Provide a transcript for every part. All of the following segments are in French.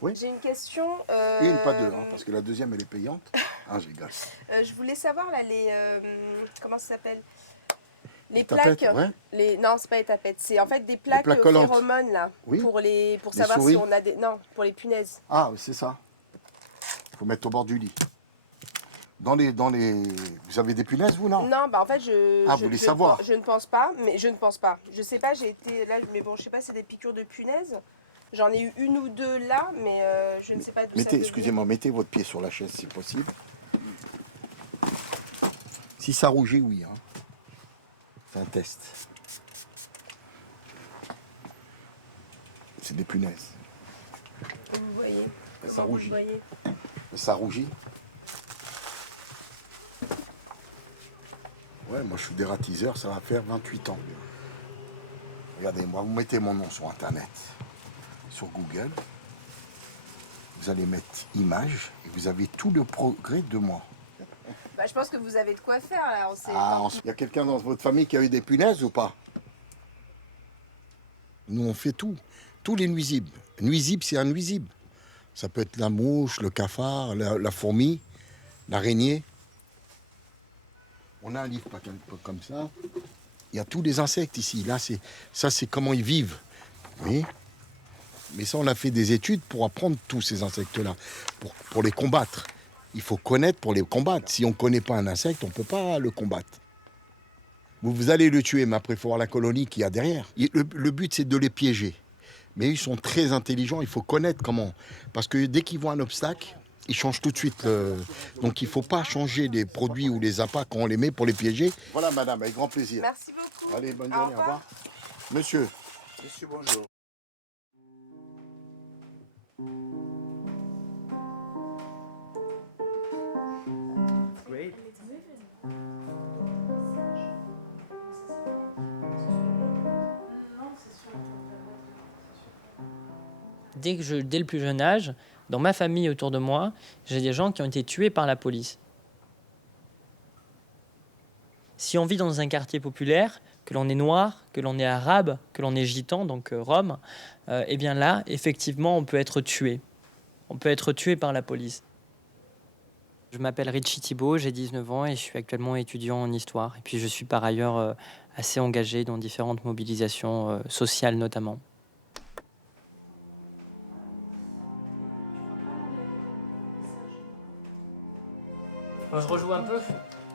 Oui. J'ai une question. Une, pas deux, hein, parce que la deuxième, elle est payante. Ah, je rigole. Je voulais savoir là les comment ça s'appelle? Les Les tapettes, plaques. ouais. Non, c'est pas les tapettes. C'est en fait des Les plaques plaques collantes. phéromones là Oui. pour Les savoir si souris. on a des non pour les punaises. Ah, oui, c'est ça. Il faut mettre au bord du lit. Vous avez des punaises, vous, non? Non, bah en fait Ah, vous voulez savoir? je ne pense pas, mais je ne pense pas. Je sais pas, j'ai été là, mais bon, je sais pas, c'est des piqûres de punaises. J'en ai eu une ou deux là, mais je ne sais pas d'où ça Mettez, peut venir. excusez-moi, mettez votre pied sur la chaise si possible. Si ça rougit, oui. Hein. C'est un test. C'est des punaises. Vous voyez. Ça Comment vous rougit. le voyez. Ça rougit. Ouais, moi je suis dératiseur, ça va faire 28 ans. Regardez, moi, vous mettez mon nom sur Internet, sur Google. Vous allez mettre image et vous avez tout le progrès de moi. Bah, je pense que vous avez de quoi faire là. Il y a quelqu'un dans votre famille qui a eu des punaises ou pas? Nous, on fait tout. Tous les nuisibles. Nuisible, c'est un nuisible. Ça peut être la mouche, le cafard, la fourmi, l'araignée. On a un livre pas comme ça. Il y a tous les insectes ici. Là, c'est comment ils vivent. Oui. Mais ça, on a fait des études pour apprendre tous ces insectes-là, pour les combattre. Il faut connaître pour les combattre. Si on ne connaît pas un insecte, on ne peut pas le combattre. Vous allez le tuer, mais après, il faut voir la colonie qu'il y a derrière. Le but, c'est de les piéger. Mais ils sont très intelligents, il faut connaître comment. Parce que dès qu'ils voient un obstacle, ils changent tout de suite. Donc il ne faut pas changer les produits ou les appâts quand on les met pour les piéger. Voilà, madame, avec grand plaisir. Merci beaucoup. Allez, bonne journée, au revoir. Monsieur. Monsieur, bonjour. Great. Dès le plus jeune âge, dans ma famille autour de moi, j'ai des gens qui ont été tués par la police. Si on vit dans un quartier populaire, que l'on est noir, que l'on est arabe, que l'on est gitan, donc rome, eh bien là, effectivement, on peut être tué. On peut être tué par la police. Je m'appelle Richie Thibault, j'ai 19 ans et je suis actuellement étudiant en histoire. Et puis je suis par ailleurs assez engagé dans différentes mobilisations sociales notamment. Bon, je rejoue un peu.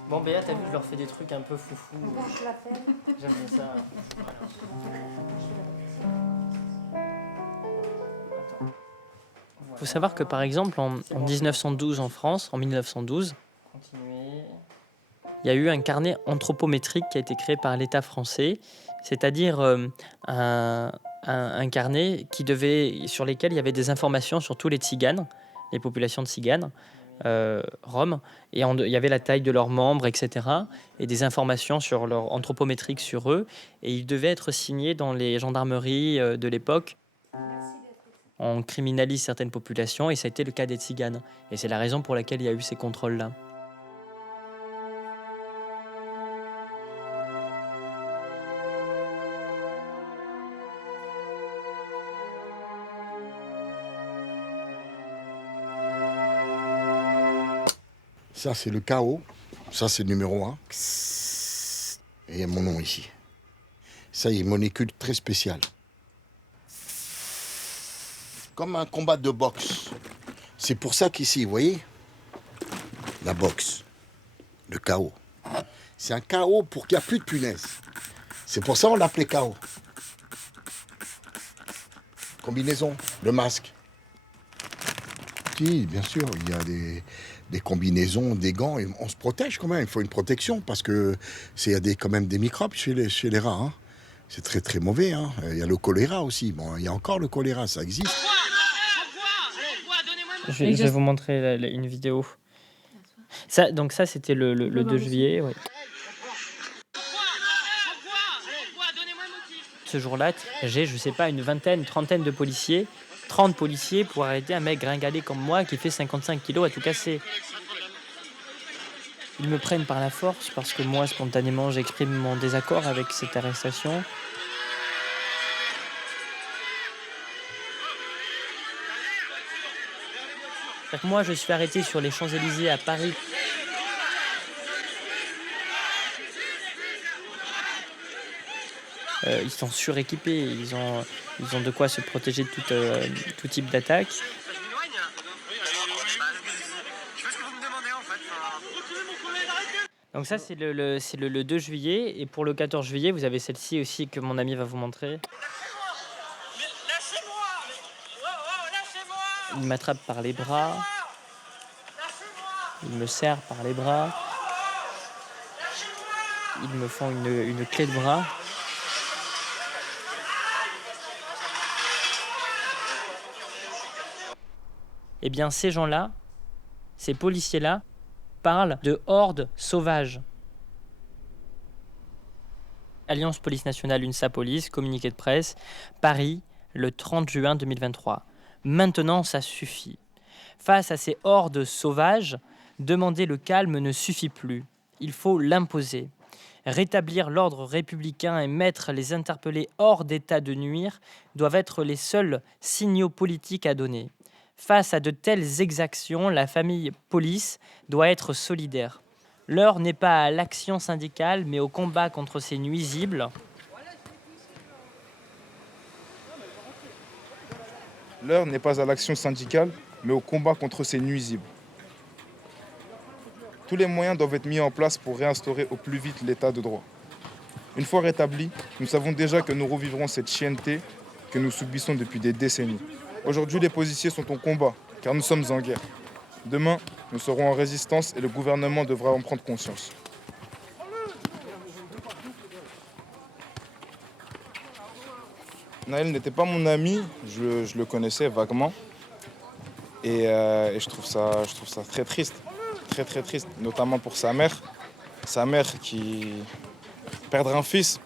Bon, Béa, t'as vu, je leur fais des trucs un peu foufou. Je la fais. J'aime bien ça. Il faut savoir que par exemple en 1912 en France, en 1912, il y a eu un carnet anthropométrique qui a été créé par l'État français, c'est-à-dire un carnet sur lequel il y avait des informations sur tous les tziganes, les populations de tziganes, roms, et il y avait la taille de leurs membres, etc., et des informations sur leur anthropométrique sur eux, et ils devaient être signés dans les gendarmeries de l'époque. On criminalise certaines populations, et ça a été le cas des tziganes. Et c'est la raison pour laquelle il y a eu ces contrôles-là. Ça, c'est le chaos. Ça, c'est le numéro 1. Et il y a mon nom ici. Ça, il y a une molécule très spéciale. Comme un combat de boxe. C'est pour ça qu'ici, vous voyez, la boxe, le chaos. C'est un chaos pour qu'il n'y ait plus de punaises. C'est pour ça qu'on l'appelait chaos. Combinaison, le masque. Si, bien sûr, il y a des combinaisons, des gants, et on se protège quand même, il faut une protection, parce que il y a quand même des microbes chez les rats. Hein. C'est très très mauvais. Hein. Il y a le choléra aussi, bon, il y a encore le choléra, ça existe. Je vais vous montrer une vidéo. Ça, c'était le 2 juillet. Ouais. Ce jour-là, j'ai, je sais pas, une trentaine de policiers, 30 policiers pour arrêter un mec gringalé comme moi qui fait 55 kilos à tout casser. Ils me prennent par la force parce que moi, spontanément, j'exprime mon désaccord avec cette arrestation. C'est-à-dire que moi, je suis arrêté sur les Champs-Élysées à Paris. Ils sont suréquipés, ils ont de quoi se protéger de tout type d'attaque. Donc ça, c'est le 2 juillet. Et pour le 14 juillet, vous avez celle-ci aussi que mon ami va vous montrer. Il m'attrape par les bras. Il me serre par les bras. Ils me font une clé de bras. Eh bien, ces gens-là, ces policiers-là, parlent de hordes sauvages. Alliance Police Nationale, UNSA Police, communiqué de presse, Paris, le 30 juin 2023. Maintenant, ça suffit. Face à ces hordes sauvages, demander le calme ne suffit plus. Il faut l'imposer. Rétablir l'ordre républicain et mettre les interpellés hors d'état de nuire doivent être les seuls signaux politiques à donner. Face à de telles exactions, la famille police doit être solidaire. L'heure n'est pas à l'action syndicale, mais au combat contre ces nuisibles. L'heure n'est pas à l'action syndicale, mais au combat contre ces nuisibles. Tous les moyens doivent être mis en place pour réinstaurer au plus vite l'état de droit. Une fois rétabli, nous savons déjà que nous revivrons cette chienneté que nous subissons depuis des décennies. Aujourd'hui, les policiers sont au combat, car nous sommes en guerre. Demain, nous serons en résistance et le gouvernement devra en prendre conscience. Naël n'était pas mon ami, je le connaissais vaguement. Et je trouve ça très triste, très très triste, notamment pour sa mère. Sa mère qui perdra un fils.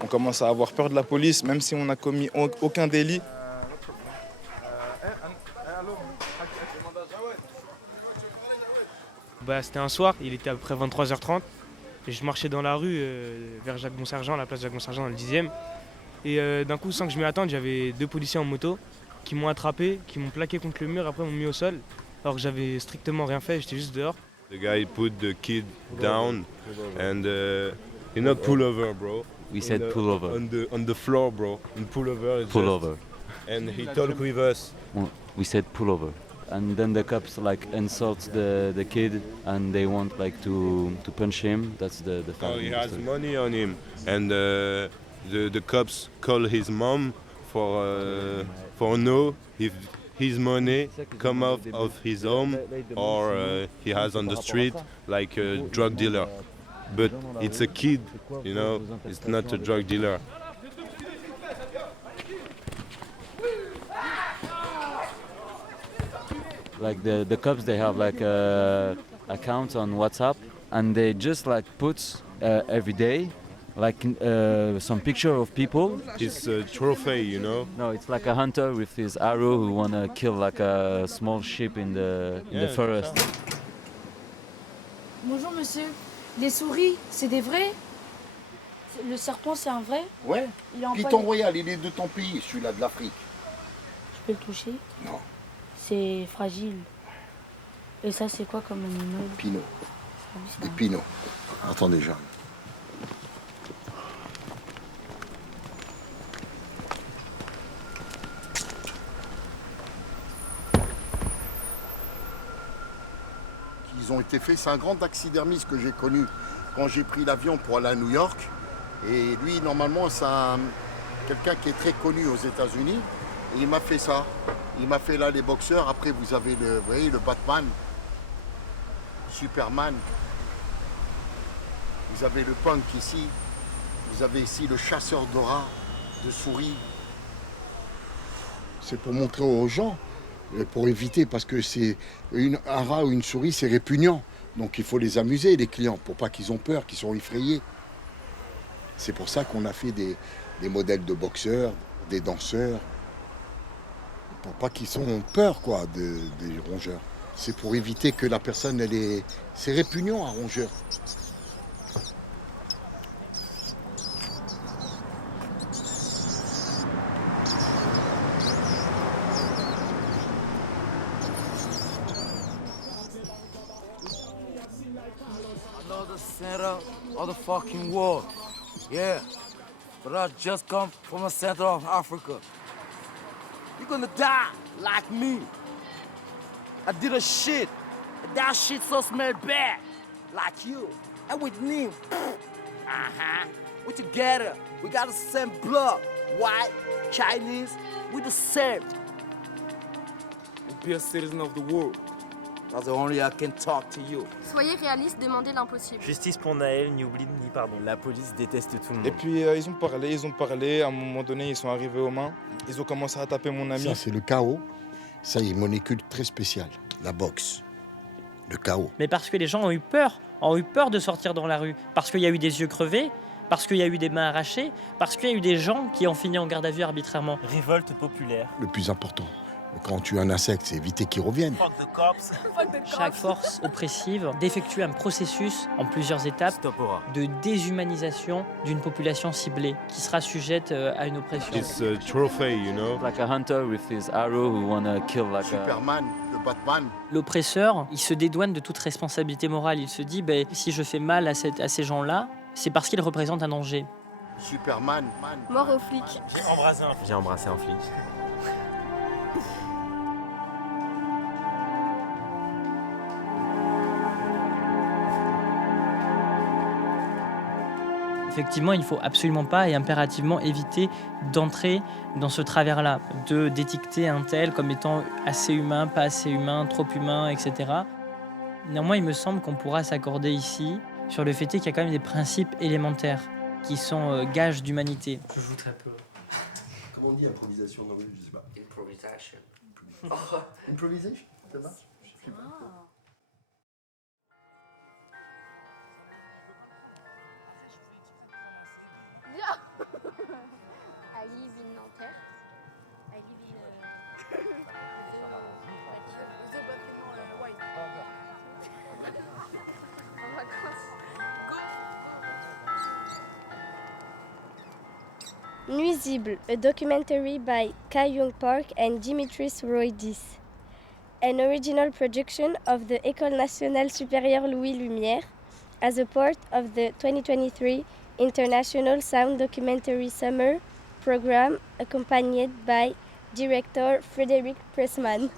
On commence à avoir peur de la police, même si on n'a commis aucun délit. C'était un soir, il était à peu près 23h30. Et je marchais dans la rue vers Jacques-Bonsergent, la place Jacques-Bonsergent dans le 10e. Et d'un coup, sans que je m'y attende, j'avais 2 policiers en moto qui m'ont attrapé, qui m'ont plaqué contre le mur, après m'ont mis au sol. Alors que j'avais strictement rien fait, j'étais juste dehors. The guy put the kid down and he not pull over, bro. We said pull over. On the floor, bro. And pull over. Pull over. And he talked with us. We said pull over. And then the cops like insult the kid and they want like to punch him. That's the Oh, he has money on him. And the cops call his mom for know if his money come out of his home or he has on the street like a drug dealer. But it's a kid, you know, it's not a drug dealer. Like the cops, they have like a account on WhatsApp and they just like put every day like some picture of people. It's a trophy, you know. No, it's like a hunter with his arrow who wanna kill like a small sheep in the forest. Bonjour monsieur, les souris, c'est des vrais? Le serpent, c'est un vrai? Ouais. Il est en Python poil. royal, il est de ton pays, celui-là de l'Afrique. Je peux le toucher? Non. C'est fragile. Et ça, c'est quoi comme animal? Pinot. Ah oui, c'est Des un- pinots. Attendez, j'arrive. Ils ont été faits, c'est un grand taxidermiste que j'ai connu quand j'ai pris l'avion pour aller à New York. Et lui, normalement, c'est quelqu'un qui est très connu aux États-Unis. Et il m'a fait ça. Il m'a fait là les boxeurs. Après, vous avez vous voyez, le Batman, Superman. Vous avez le punk ici. Vous avez ici le chasseur d'aura, de souris. C'est pour montrer aux gens, pour éviter, parce que c'est un rat ou une souris, c'est répugnant. Donc il faut les amuser, les clients, pour pas qu'ils ont peur, qu'ils sont effrayés. C'est pour ça qu'on a fait des modèles de boxeurs, des danseurs, pour pas qu'ils ont peur, quoi, des rongeurs. C'est pour éviter que la personne, c'est répugnant un rongeur. center of the fucking world. Yeah, but I just come from the center of Africa. You're gonna die like me. I did a shit, and that shit so smell bad, like you. And with me, we together. We got the same blood, white, Chinese, we the same. Be a citizen of the world. That's the only I can talk to you. Soyez réaliste, demandez l'impossible. Justice pour Naël, ni oubli ni pardon. La police déteste tout le monde. Et puis ils ont parlé, à un moment donné ils sont arrivés aux mains, ils ont commencé à taper mon ami. Ça c'est le chaos, ça y est, molécule très spéciale, la boxe, le chaos. Mais parce que les gens ont eu peur de sortir dans la rue, parce qu'il y a eu des yeux crevés, parce qu'il y a eu des mains arrachées, parce qu'il y a eu des gens qui ont fini en garde à vue arbitrairement. Révolte populaire. Le plus important, quand tu as un insecte, c'est éviter qu'il revienne. Fuck the cops. Chaque force oppressive d'effectuer un processus en plusieurs étapes de déshumanisation d'une population ciblée qui sera sujette à une oppression. It's a trophy, you know. Like a hunter with his arrow who wanna kill like Superman, le Batman. L'oppresseur, il se dédouane de toute responsabilité morale. Il se dit, si je fais mal à ces gens-là, c'est parce qu'ils représentent un danger. Superman. Mort aux flics. J'ai embrassé un flic. Effectivement, il ne faut absolument pas et impérativement éviter d'entrer dans ce travers-là, d'étiqueter un tel comme étant assez humain, pas assez humain, trop humain, etc. Néanmoins, il me semble qu'on pourra s'accorder ici sur le fait qu'il y a quand même des principes élémentaires qui sont gages d'humanité. Je joue très peu. Comment on dit improvisation en anglais? Je sais pas. Improvisation. Improvisation, ça marche? I live in Nanterre. I live in en vacances. Nuisible, a documentary by Kai Young Park and Dimitris Roidis. An original production of the École nationale supérieure Louis Lumière as a part of the 2023 International Sound Documentary Summer program accompanied by director Frederick Pressman.